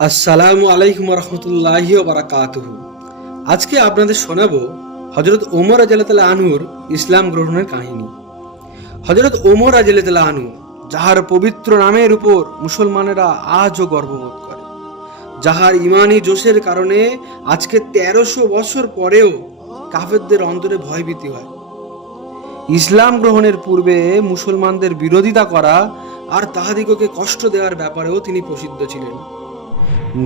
আসসালামু আলাইকুম রহমতুল্লাহি বারাকাতুহু। আজকে আপনাদের শোনাবো হজরত ওমর রাদিয়াল্লাহু আনহুর ইসলাম গ্রহণের কাহিনী। হজরত ওমর রাদিয়াল্লাহু আনহু, যাহার পবিত্র নামের উপর মুসলমানেরা আজও গর্ববোধ করে, যাহার ইমানি জোশের কারণে আজকে 1300 বছর পরেও কাফেরদের অন্তরে ভয়ভীতি হয়। ইসলাম গ্রহণের পূর্বে মুসলমানদের বিরোধিতা করা আর তাহাদিগকে কষ্ট দেওয়ার ব্যাপারেও তিনি প্রসিদ্ধ ছিলেন।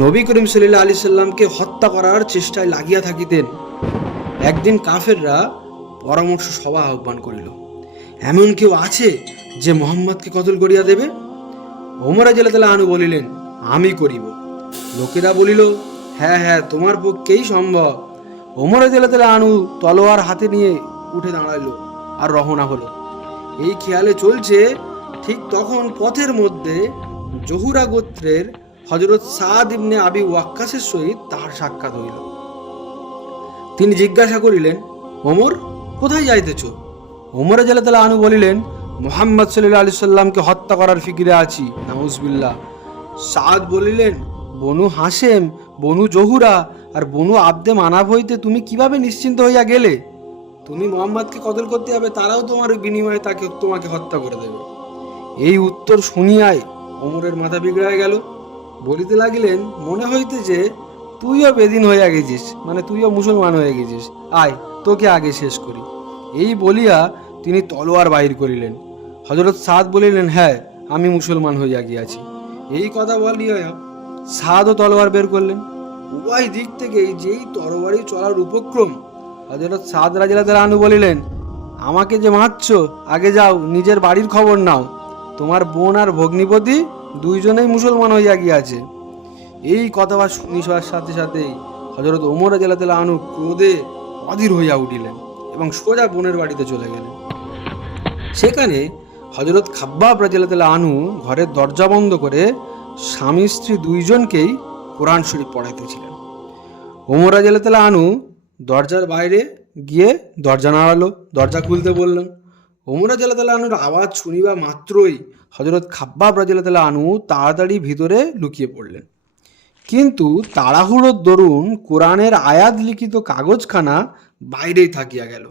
নবী করিম সাল্লাল্লাহু আলাইহি সাল্লামকে হত্যা করার চেষ্টায় লাগিয়া থাকিতেন। একদিন কাফেররা পরামর্শ সভা আহ্বান করিল, এমন কেউ আছে যে মোহাম্মদকে কতল করিয়া দেবে? ওমর রাদিয়াল্লাহু আনহু বলিলেন, আমি করিব। লোকেরা বলিল, হ্যাঁ হ্যাঁ, তোমার পক্ষেই সম্ভব। ওমর রাদিয়াল্লাহু আনহু তলোয়ার হাতে নিয়ে উঠে দাঁড়াইল আর রওনা হলো। এই খেয়ালে চলছে, ঠিক তখন পথের মধ্যে জহুরা গোত্রের হযরত সাদ ইবনে আবি ওয়াক্কাসের সহিত তাহার সাক্ষাৎ হইল। তিনি জিজ্ঞাসা করিলেন, ওমর, কোথায় যাইতেছ? ওমর রাদিয়াল্লাহু আনহু বলিলেন, মুহাম্মদ সাল্লাল্লাহু আলাইহি সাল্লামকে হত্যা করার ফিকিরে আছি। নাউজুবিল্লাহ। সাদ বলিলেন, বনু হাশেম, বনু জহুরা আর বনু আব্দে মানাব হইতে তুমি কিভাবে নিশ্চিন্ত হইয়া গেলে? তুমি মুহাম্মদকে কতল করতে হবে, তারাও তোমার বিনিময়ে তোমাকে হত্যা করে দেবে। এই উত্তর শুনিয়াই ওমরের মাথা বিগড়ায় গেল। বলিতে লাগিলেন, মনে হইতে যে তুইও বেদিন হইয়া গেছিস, মানে তুইও মুসলমান হয়ে গেছিস, আয় তোকে আগে শেষ করি। এই বলিয়া তিনি তলোয়ার বাহির করিলেন। হযরত সাদ বলিলেন, হ্যাঁ, আমি মুসলমান হইয়া গিয়াছি। এই কথা বলিয়া সাদও তলোয়ার বের করলেন। উভয় দিক থেকে যেই তরবারি চলার উপক্রম, হযরত সাদ রাদিয়াল্লাহু আনহু বলিলেন, আমাকে যে মারছ, আগে যাও নিজের বাড়ির খবর নাও। তোমার বোন আর ভগ্নিপতি দুইজনেই মুসলমান হইয়া গিয়াছে। এই কথাটা শুনিবার সাথে সাথেই হযরত ওমর রাদিয়াল্লাহু আনহু ক্রোধে অধীর হইয়া উঠিলেন এবং সোজা বোনের বাড়িতে চলে গেলেন। সেখানে হযরত খাব্বাব রাদিয়াল্লাহু আনহু ঘরের দরজা বন্ধ করে স্বামী স্ত্রী দুইজনকেই কোরআন শরীফ পড়াইতেছিলেন। ওমর রাদিয়াল্লাহু আনহু দরজার বাইরে গিয়ে দরজা নাড়ালো, দরজা খুলতে বললেন। ওমর রাদিয়াল্লাহু আনহুর আওয়াজ শুনিবা মাত্রই হযরত খাব্বাব রাদিয়াল্লাহু আনহু তাড়াতাড়ি ভিতরে লুকিয়ে পড়লেন। কিন্তু তাড়াহুড়োর দরুন কোরআনের আয়াত লিখিত কাগজখানা বাইরেই থাকিয়া গেল।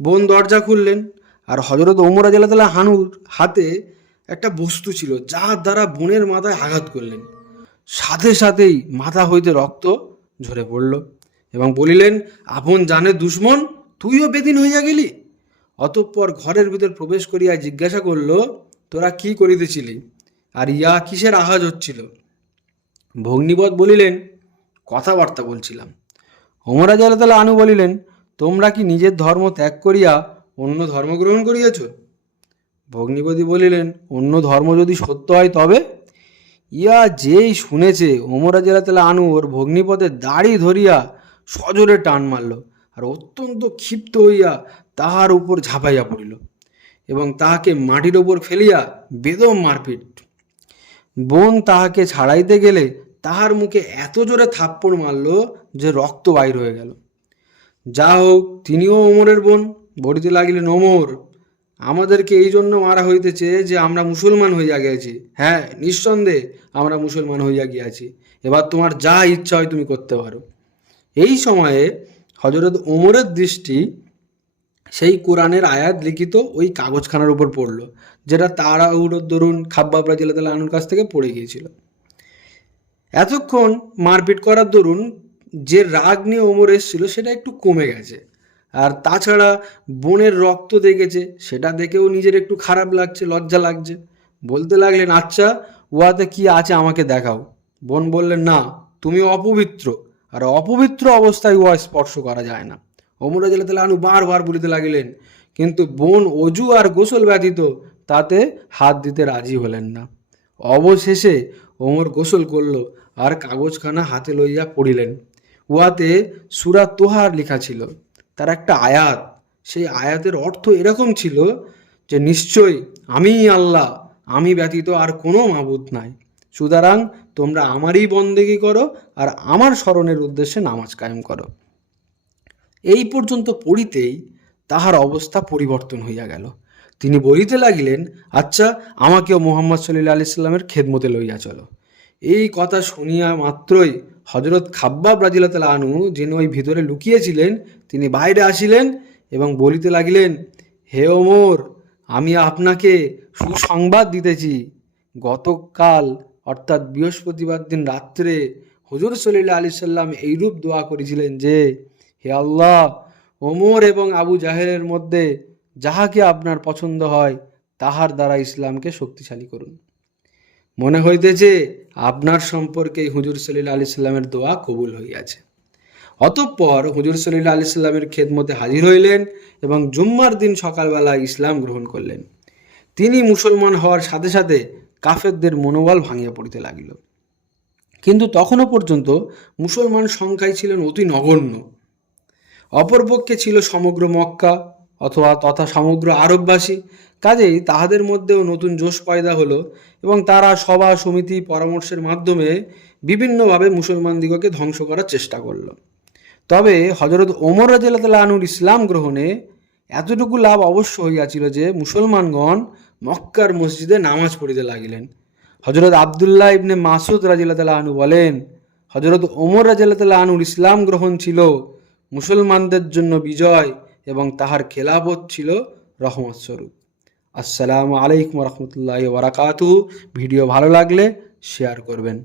বোন দরজা খুললেন আর হযরত ওমর রাদিয়াল্লাহু আনহুর হাতে একটা বস্তু ছিল, যার দ্বারা বোনের মাথায় আঘাত করলেন। সাথে সাথেই মাথা হইতে রক্ত ঝরে পড়ল এবং বলিলেন, আপন জানের দুশ্মন, তুইও বেদিন হইয়া গেলি। অতঃপর ঘরের ভিতর প্রবেশ করিয়া জিজ্ঞাসা করল, তোরা কি করিতেছিলি আর ইয়া কিসের আওয়াজ হচ্ছিল? ভগ্নিপদ বলিলেন, কথাবার্তা বলছিলাম। ওমর রাদিয়াল্লাহু আনহু বলিলেন, তোমরা কি নিজের ধর্ম ত্যাগ করিয়া অন্য ধর্ম গ্রহণ করিয়াছ? ভগ্নিপতি বলিলেন, অন্য ধর্ম যদি সত্য হয় তবে? ইয়া যেই শুনেছে, ওমর রাদিয়াল্লাহু আনহু ওর ভগ্নিপদের দাড়ি ধরিয়া সজোরে টান মারল আর অত্যন্ত ক্ষিপ্ত হইয়া তাহার উপর ঝাঁপাইয়া পড়িল এবং তাহাকে মাটির ওপর ফেলিয়া বেদম মারপিট। বোন তাহাকে ছাড়াইতে গেলে তাহার মুখে এত জোরে থাপ্পড় মারল যে রক্ত বাইর হয়ে গেল। যা হোক, তিনিও ওমরের বোন। বলিতে লাগিলেন, ওমর, আমাদেরকে এই জন্য মারা হইতেছে যে আমরা মুসলমান হইয়া গেছি। হ্যাঁ, নিঃসন্দেহে আমরা মুসলমান হইয়া গিয়াছি। এবার তোমার যা ইচ্ছা হয় তুমি করতে পারো। এই সময়ে হযরত ওমরের দৃষ্টি সেই কোরআনের আয়াত লিখিত ওই কাগজখানার উপর পড়ল, যেটা তাড়াহুড়োর দরুন খাব্বাব রাদিয়াল্লাহু আনহুর কাছ থেকে পড়ে গিয়েছিল। এতক্ষণ মারপিট করার দরুন যে রাগ নিয়ে ওমর এসেছিল সেটা একটু কমে গেছে। আর তাছাড়া বোনের রক্ত দেখেছে, সেটা দেখেও নিজের একটু খারাপ লাগছে, লজ্জা লাগছে। বলতে লাগলেন, আচ্ছা, উহাতে কি আছে আমাকে দেখাও। বোন বললেন, না, তুমি অপবিত্র, আর অপবিত্র অবস্থায় উহা স্পর্শ করা যায় না। ওমর রাদিয়াল্লাহু আনহু বারবার বলিতে লাগিলেন, কিন্তু বোন অজু আর গোসল ব্যতীত তাতে হাত দিতে রাজি হলেন না। অবশেষে ওমর গোসল করল আর কাগজখানা হাতে লইয়া পড়িলেন। উহাতে সূরা তোহার লেখা ছিল, তার একটা আয়াত। সেই আয়াতের অর্থ এরকম ছিল যে, নিশ্চয়ই আমিই আল্লাহ, আমি ব্যতীত আর কোনো মাবুদ নাই, সুতরাং তোমরা আমারই বন্দেগী করো আর আমার স্মরণের উদ্দেশ্যে নামাজ কায়েম করো। এই পর্যন্ত পড়িতেই তাহার অবস্থা পরিবর্তন হইয়া গেল। তিনি বলিতে লাগিলেন, আচ্ছা, আমাকেও মুহাম্মদ সাল্লাল্লাহু আলাইহি সাল্লামের খেদমতে লইয়া চলো। এই কথা শুনিয়া মাত্রই হজরত খাব্বাব রাদিয়াল্লাহু তাআলা আনহু, যিনি ওই ভিতরে লুকিয়েছিলেন, তিনি বাইরে আসিলেন এবং বলিতে লাগিলেন, হে ওমর, আমি আপনাকে সুসংবাদ দিতেছি। গতকাল অর্থাৎ বৃহস্পতিবার দিন রাত্রে হুজুর সাল্লাল্লাহু আলাইহি সাল্লাম এইরূপ দোয়া করেছিলেন যে, হে আল্লাহ, ওমর এবং আবু জাহেলের মধ্যে যাহাকে আপনার পছন্দ হয় তাহার দ্বারা ইসলামকে শক্তিশালী করুন। মনে হইতেছে আপনার সম্পর্কে হুজুর সাল্লাল্লাহু আলাইহি সাল্লামের দোয়া কবুল হইয়াছে। অতঃপর হুজুর সাল্লাল্লাহু আলাইহি সাল্লামের খেদমতে হাজির হইলেন এবং জুম্মার দিন সকালবেলা ইসলাম গ্রহণ করলেন। তিনি মুসলমান হওয়ার সাথে সাথে কাফেরদের মনোবল ভাঙিয়া পড়িতে লাগিল। কিন্তু তখনও পর্যন্ত মুসলমান সংখ্যায় ছিলেন অতি নগণ্য। অপরপক্ষে ছিল সমগ্র মক্কা তথা সমগ্র আরববাসী। কাজেই তাহাদের মধ্যেও নতুন জোশ পয়দা হলো এবং তারা সভা সমিতি পরামর্শের মাধ্যমে বিভিন্নভাবে মুসলমানদিগকে ধ্বংস করার চেষ্টা করল। তবে হজরত ওমর রাদিয়াল্লাহু তাআলা আনহুর ইসলাম গ্রহণে এতটুকু লাভ অবশ্য হইয়াছিল যে মুসলমানগণ মক্কার মসজিদে নামাজ পড়িতে লাগিলেন। হজরত আবদুল্লাহ ইবনে মাসুদ রাদিয়াল্লাহু তাআলা আনহু বলেন, হজরত ওমর রাদিয়াল্লাহু তাআলা আনহুর ইসলাম গ্রহণ ছিল মুসলমানদের জন্য বিজয় এবং তাহার খেলাফত ছিল রহমত স্বরূপ। আসসালামু আলাইকুম রহমতুল্লাহি ওয়া বারাকাতুহু। ভিডিও ভালো লাগলে শেয়ার করবেন।